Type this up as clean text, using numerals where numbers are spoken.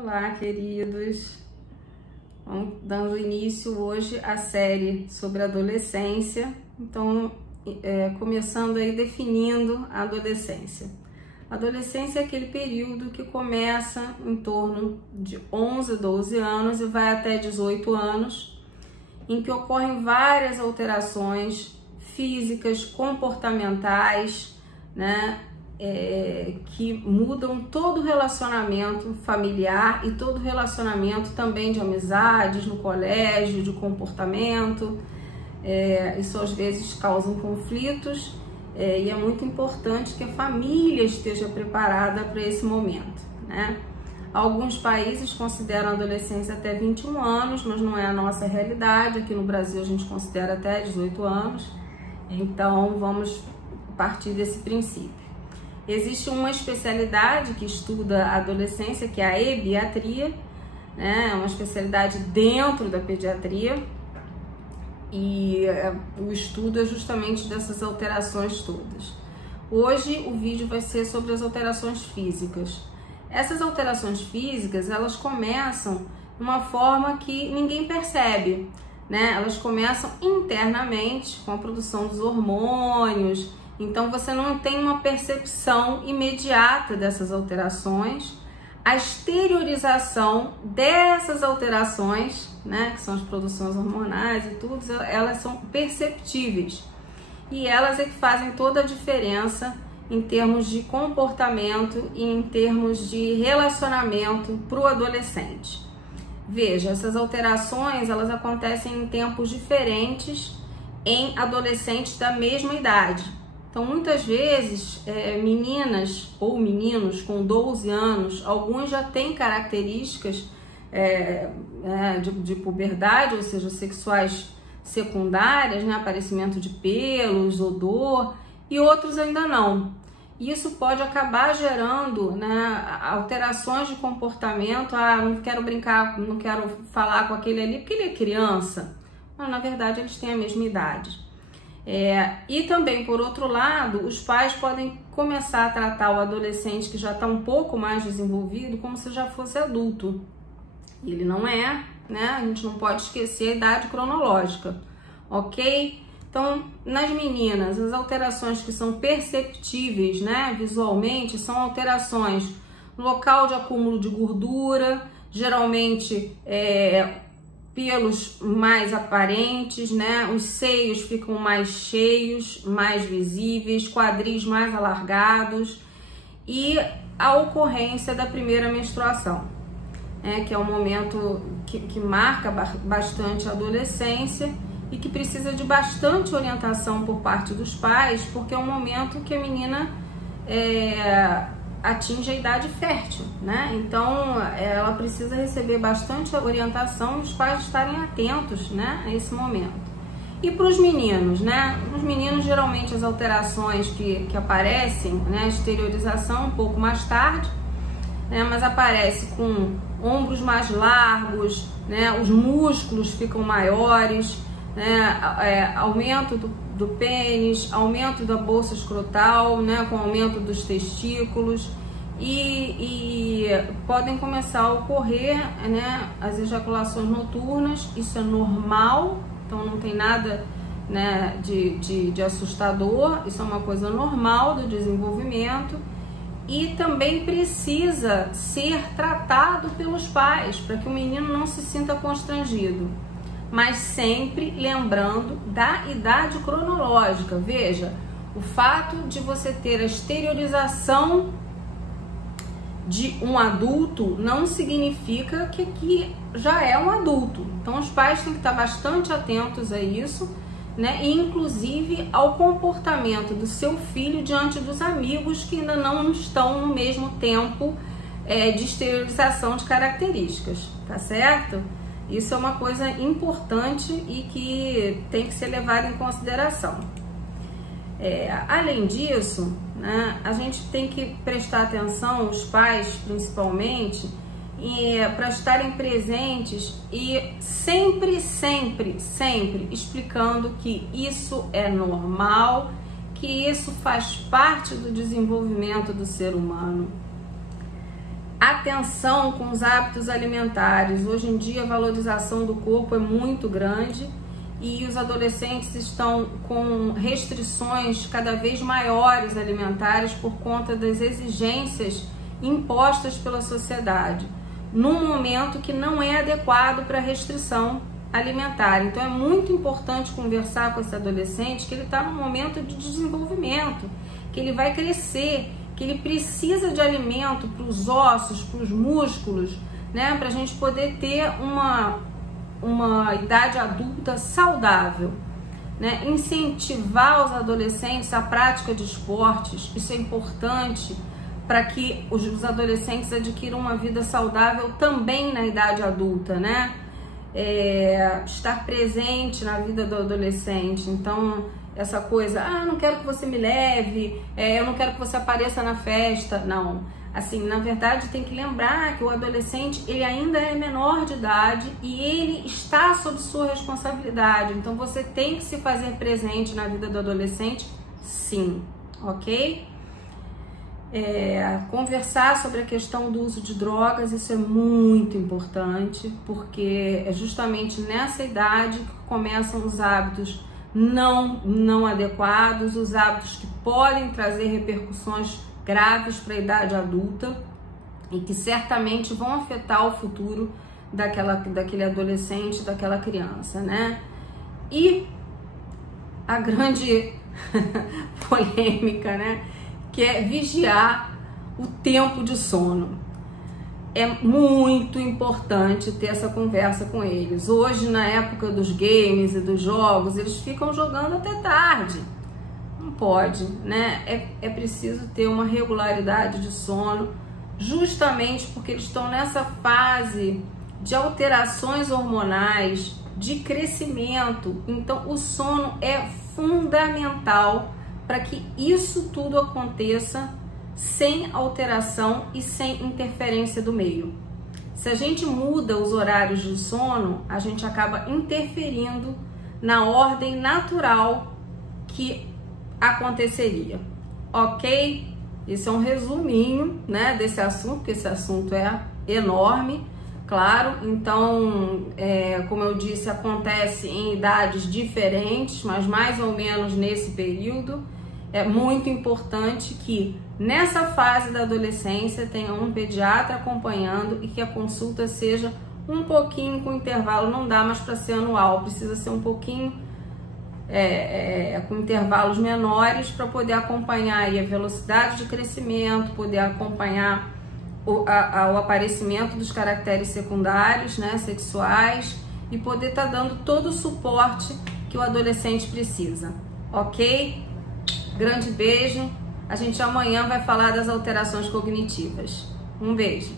Olá, queridos! Vamos dando início hoje à série sobre adolescência. Então, começando aí definindo a adolescência. A adolescência é aquele período que começa em torno de 11, 12 anos e vai até 18 anos, em que ocorrem várias alterações físicas, comportamentais, né? Que mudam todo o relacionamento familiar e todo o relacionamento também de amizades no colégio, de comportamento. Isso às vezes causa conflitos e é muito importante que a família esteja preparada para esse momento, né? Alguns países consideram a adolescência até 21 anos, mas não é a nossa realidade. Aqui no Brasil a gente considera até 18 anos, então vamos partir desse princípio. Existe uma especialidade que estuda a adolescência, que é a ebiatria, né? É uma especialidade dentro da pediatria e o estudo é justamente dessas alterações todas. Hoje o vídeo vai ser sobre as alterações físicas. Essas alterações físicas, elas começam de uma forma que ninguém percebe, né? Elas começam internamente com a produção dos hormônios. Então você não tem uma percepção imediata dessas alterações. A exteriorização dessas alterações, né, que são as produções hormonais e tudo, elas são perceptíveis. E elas é que fazem toda a diferença em termos de comportamento e em termos de relacionamento para o adolescente. Veja, essas alterações, elas acontecem em tempos diferentes em adolescentes da mesma idade. Então, muitas vezes, meninas ou meninos com 12 anos, alguns já têm características de puberdade, ou seja, sexuais secundárias, né? Aparecimento de pelos, odor, e outros ainda não. Isso pode acabar gerando, né, alterações de comportamento. Não quero brincar, não quero falar com aquele ali porque ele é criança. Mas, na verdade, eles têm a mesma idade. E também, por outro lado, os pais podem começar a tratar o adolescente que já está um pouco mais desenvolvido como se já fosse adulto. E ele não é, né? A gente não pode esquecer a idade cronológica, ok? Então, nas meninas, as alterações que são perceptíveis, né, visualmente, são alterações no local de acúmulo de gordura, geralmente pelos mais aparentes, né? Os seios ficam mais cheios, mais visíveis, quadris mais alargados e a ocorrência da primeira menstruação, que é um momento que marca bastante a adolescência e que precisa de bastante orientação por parte dos pais, porque é um momento que a menina atinge a idade fértil, né? Então ela precisa receber bastante orientação e os pais estarem atentos, né, a esse momento. E para os meninos, né? Os meninos, geralmente as alterações que aparecem, né, a exteriorização um pouco mais tarde, né, mas aparece com ombros mais largos, né, os músculos ficam maiores, né, aumento do pênis, aumento da bolsa escrotal, né, com aumento dos testículos e podem começar a ocorrer, né, as ejaculações noturnas. Isso é normal, então não tem nada, né, de assustador. Isso é uma coisa normal do desenvolvimento e também precisa ser tratado pelos pais para que o menino não se sinta constrangido, mas sempre lembrando da idade cronológica. Veja, o fato de você ter a exteriorização de um adulto não significa que já é um adulto. Então os pais têm que estar bastante atentos a isso, né? E inclusive ao comportamento do seu filho diante dos amigos que ainda não estão no mesmo tempo de exteriorização de características, tá certo? Isso é uma coisa importante e que tem que ser levada em consideração. Além disso, né, a gente tem que prestar atenção, os pais principalmente, para estarem presentes e sempre explicando que isso é normal, que isso faz parte do desenvolvimento do ser humano. atenção com os hábitos alimentares. Hoje em dia a valorização do corpo é muito grande e os adolescentes estão com restrições cada vez maiores alimentares por conta das exigências impostas pela sociedade, num momento que não é adequado para restrição alimentar. Então é muito importante conversar com esse adolescente que ele está num momento de desenvolvimento, que ele vai crescer, que ele precisa de alimento para os ossos, para os músculos, né, para a gente poder ter uma idade adulta saudável, né? Incentivar os adolescentes à prática de esportes, isso é importante para que os adolescentes adquiram uma vida saudável também na idade adulta, né? Estar presente na vida do adolescente. Então, essa coisa, não quero que você me leve, eu não quero que você apareça na festa, não. Assim, na verdade, tem que lembrar que o adolescente, ele ainda é menor de idade e ele está sob sua responsabilidade. Então, você tem que se fazer presente na vida do adolescente, sim, ok? Conversar sobre a questão do uso de drogas, isso é muito importante, porque é justamente nessa idade que começam os hábitos não adequados, os hábitos que podem trazer repercussões graves para a idade adulta e que certamente vão afetar o futuro daquele adolescente, daquela criança, né? E a grande polêmica, né? Que é vigiar o tempo de sono. É muito importante ter essa conversa com eles. Hoje, na época dos games e dos jogos, eles ficam jogando até tarde. Não pode, né? É preciso ter uma regularidade de sono, justamente porque eles estão nessa fase de alterações hormonais, de crescimento. Então, o sono é fundamental para que isso tudo aconteça sem alteração e sem interferência do meio. Se a gente muda os horários de sono, a gente acaba interferindo na ordem natural que aconteceria, ok? Esse é um resuminho, né, desse assunto, porque esse assunto é enorme, claro. Então, como eu disse, acontece em idades diferentes, mas mais ou menos nesse período. É muito importante que nessa fase da adolescência tenha um pediatra acompanhando e que a consulta seja um pouquinho com intervalo. Não dá mais para ser anual, precisa ser um pouquinho com intervalos menores para poder acompanhar aí a velocidade de crescimento, poder acompanhar o aparecimento dos caracteres secundários, né, sexuais, e poder estar dando todo o suporte que o adolescente precisa, ok? Grande beijo, a gente amanhã vai falar das alterações cognitivas. Um beijo!